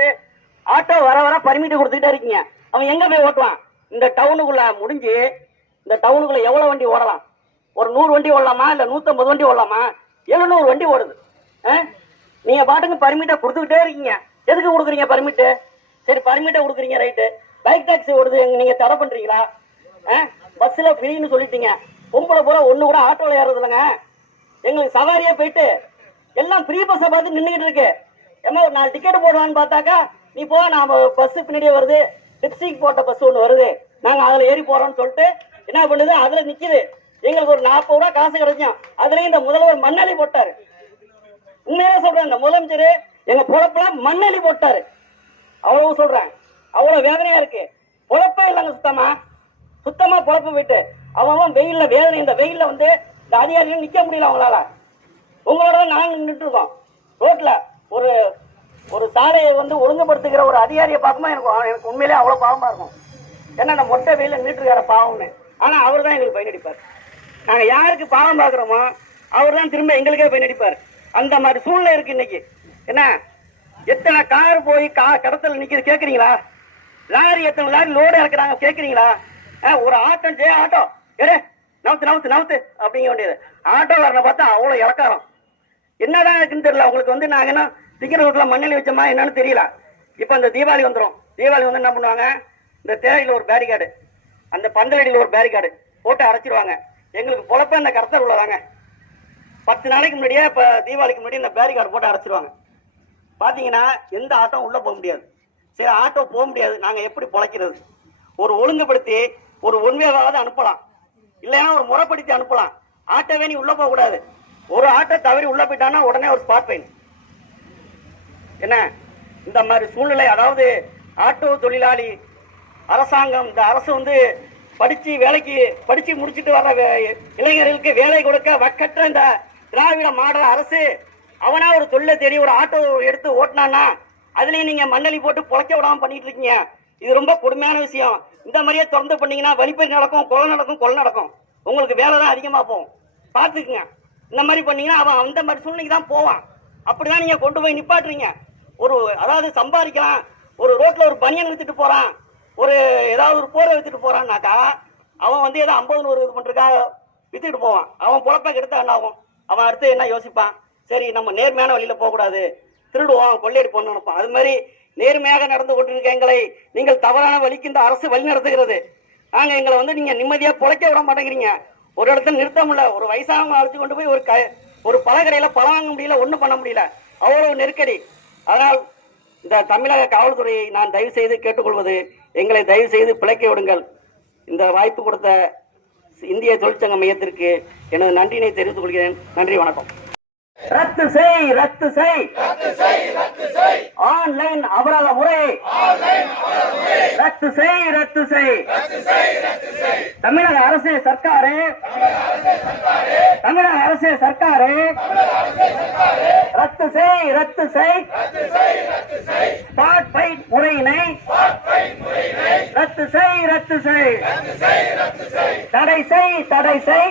வந்து ஆட்டோ வர வர பர்மிட் கொடுத்துக்கிட்டே இருக்கீங்க. அவன் எங்க போய் ஓட்டுவான்? இந்த டவுனுக்குள்ள முடிஞ்சு இந்த டவுனுக்குள்ள எவ்வளவு வண்டி ஓடலாம்? ஒரு 100 வண்டி ஓடலாமா? இல்ல 150 வண்டி ஓடலாமா? 700 வண்டி ஓடுது. நீங்க பாட்டுக்கு பர்மிட்டை கொடுத்துக்கிட்டே இருக்கீங்க. எதுக்கு கொடுக்குறீங்க பர்மிட்டு? சரி, பர்மிட்டை கொடுக்குறீங்க, ரைட்டு. பைக் டாக்ஸி ஓடுது, நீங்க தடை பண்றீங்களா? பஸ்ல ஃப்ரீன்னு சொல்லிட்டீங்க. பொம்பளை பூரா ஒண்ணு கூட ஆட்டோல ஏறது இல்லைங்க. எங்களுக்கு சவாரியா போயிட்டு எல்லாம் ஃப்ரீ பஸ்ஸை பார்த்து நின்றுகிட்டு இருக்கு. ஏமா ஒரு 4 டிக்கெட் போடுவான்னு பார்த்தாக்கா நீ போ, நாம பஸ் பின்னாடியே வருது, லிப்ஸ்டிக் போட்ட பஸ் ஒன்று வருது, நாங்க அதுல ஏறி போறோம்னு சொல்லிட்டு என்ன பண்ணுது, அதுல நிக்குது. எங்களுக்கு ஒரு 40 ரூபா காசு கிடைக்கும். அதுலயும் இந்த முதல்வர் மண்ணெலி போட்டாரு. உண்மையா சொல்றேன், இந்த முதலமைச்சர் எங்க பொழப்பெல்லாம் மண்ணெலி போட்டாரு. அவ்வளவு சொல்றேன், அவ்வளவு வேதனையா இருக்கு. பொழப்பே இல்லைங்க, சுத்தமா பொழப்பு போயிட்டு அவன் வெயில்ல வேதனை. இந்த வெயில்ல வந்து இந்த அதிகாரிகள் நிக்க முடியல அவங்களால. உங்களோட நாங்க நின்றுட்டு இருக்கோம் ரோட்ல. ஒரு ஒரு சாலையை வந்து ஒழுங்குபடுத்துகிற ஒரு அதிகாரியை பார்க்கும்போது எனக்கு உண்மையிலே அவ்வளவு பாவமா இருக்கும். ஏன்னா நம்ம மொட்டை வெயில நின்றுட்டு இருக்கார பாவம்னு. ஆனா அவர் தான் எங்களுக்கு பயனடிப்பார். நாங்க யாருக்கு பாவம் பார்க்கிறோமோ அவர் தான் திரும்ப எங்களுக்கே பயனடிப்பார். அந்த மாதிரி சூழ்நிலை இருக்கு இன்னைக்கு. என்ன எத்தனை கார் போய் கடத்தல் நிக்கிறது கேக்குறீங்களா? லாரி எத்தனை லாரி லோடு இறக்குறாங்க கேக்குறீங்களா? ஒரு ஆட்டோ எடே நவுத்து அப்படிங்க வேண்டியது. ஆட்டோ வரணும் பார்த்தா அவ்வளவு இலக்காரம். என்னதான் இருக்குன்னு தெரியல. உங்களுக்கு வந்து நாங்க என்ன டிக்கெட் ரோட்ல மண்ணெலி வச்சோமா என்னன்னு தெரியல. இப்ப இந்த தீபாவளி வந்துடும். தீபாவளி வந்து என்ன பண்ணுவாங்க, இந்த தேரையில ஒரு பேரிகார்டு, அந்த பந்தலடியில் ஒரு பேரிகார்டு போட்டு அடைச்சிருவாங்க. எங்களுக்கு பொழப்ப இந்த கடத்தல் உள்ளதாங்க. 10 நாளைக்கு முன்னாடியே இப்ப தீபாவளிக்கு முன்னாடி இந்த பேரிகார்டு போட்டு அடைச்சிருவாங்க. பாத்தீங்கன்னா எந்த ஆட்டோ உள்ள போக முடியாது. சரி, ஆட்டோ போக முடியாது, நாங்க எப்படி பொழைக்கிறது? ஒரு ஒழுங்குபடுத்தி ஒரு ஒன்வேவாவது அனுப்பலாம், இல்லைன்னா ஒரு முறைப்படுத்தி அனுப்பலாம். ஆட்டோவே நீ உள்ள போக கூடாது. ஒரு ஆட்டோ தவறி உள்ள போயிட்டானா உடனே ஒரு ஸ்பாட் ஃபைன். என்ன இந்த மாதிரி சூழ்நிலை? அதாவது ஆட்டோ தொழிலாளி அரசாங்கம், இந்த அரசு வந்து படிச்சு முடிச்சுட்டு வர்ற இளைஞர்களுக்கு வேலை கொடுக்க வக்கற்ற இந்த திராவிட மாடல் அரசு அவனா ஒரு தொழிலை தேடி ஒரு ஆட்டோ எடுத்து ஓட்டினான்னா அதுலயும் நீங்க மண்ணெலி போட்டு பொழைக்க விடாம பண்ணிட்டு இருக்கீங்க. இது ரொம்ப கொடுமையான விஷயம். இந்த மாதிரியே தொடர்ந்து பண்ணீங்கன்னா வழிப்பறி நடக்கும், கொலை நடக்கும். உங்களுக்கு வேலை தான் அதிகமா போகும். பாத்துக்குங்க. இந்த மாதிரி பண்ணீங்கன்னா அவன் அந்த மாதிரி சூழ்நிலைக்கு தான் போவான். அப்படிதான் நீங்க கொண்டு போய் நிப்பாட்டுறீங்க. அதாவது சம்பாதிக்கலாம். ஒரு ரோட்ல ஒரு பனியன் வித்துட்டு போறான், ஒரு ஏதாவது ஒரு போரை வித்துட்டு போறான்னாக்கா அவன் வந்து ஏதோ 50 இது பண்றதுக்கா வித்துட்டு போவான். அவன் பொழப்ப கெடுத்தா என்ன ஆகும்? அவன் அடுத்து என்ன யோசிப்பான்? சரி, நம்ம நேர்மையான வழியில போக கூடாது, திருடுவோம், கொள்ளையடிப்போம்னு நினைப்பான். அது மாதிரி நேர்மையாக நடந்து கொண்டிருக்க எங்களை நீங்கள் தவறான வழிக்கு இந்த அரசு வழி நடத்துகிறது. நாங்க எங்களை வந்து நீங்க நிம்மதியா பொழைக்க விட மாட்டேங்கிறீங்க. ஒரு இடத்துல நிறுத்த முடியல. ஒரு வயசானவங்க அழைச்சு கொண்டு போய் ஒரு பழக்கடையில பழம் வாங்க முடியல, ஒண்ணும் பண்ண முடியல, அவ்வளவு நெருக்கடி. அதனால் இந்த தமிழக காவல்துறையை நான் தயவு செய்து கேட்டுக்கொள்வது, எங்களை தயவு செய்து பிழைக்க விடுங்கள். இந்த வாய்ப்பு கொடுத்த இந்திய தொழிற்சங்க மையத்திற்கு எனது நன்றியினை தெரிவித்துக் கொள்கிறேன். நன்றி, வணக்கம். ரத்து செய் ஆன்லைன் அபராத முறை ரத்து செய். தமிழக அரசு சர்க்காரே ரத்து செய் ஸ்பாட் ஃபைன் முறையினை ரத்து செய். தடை செய்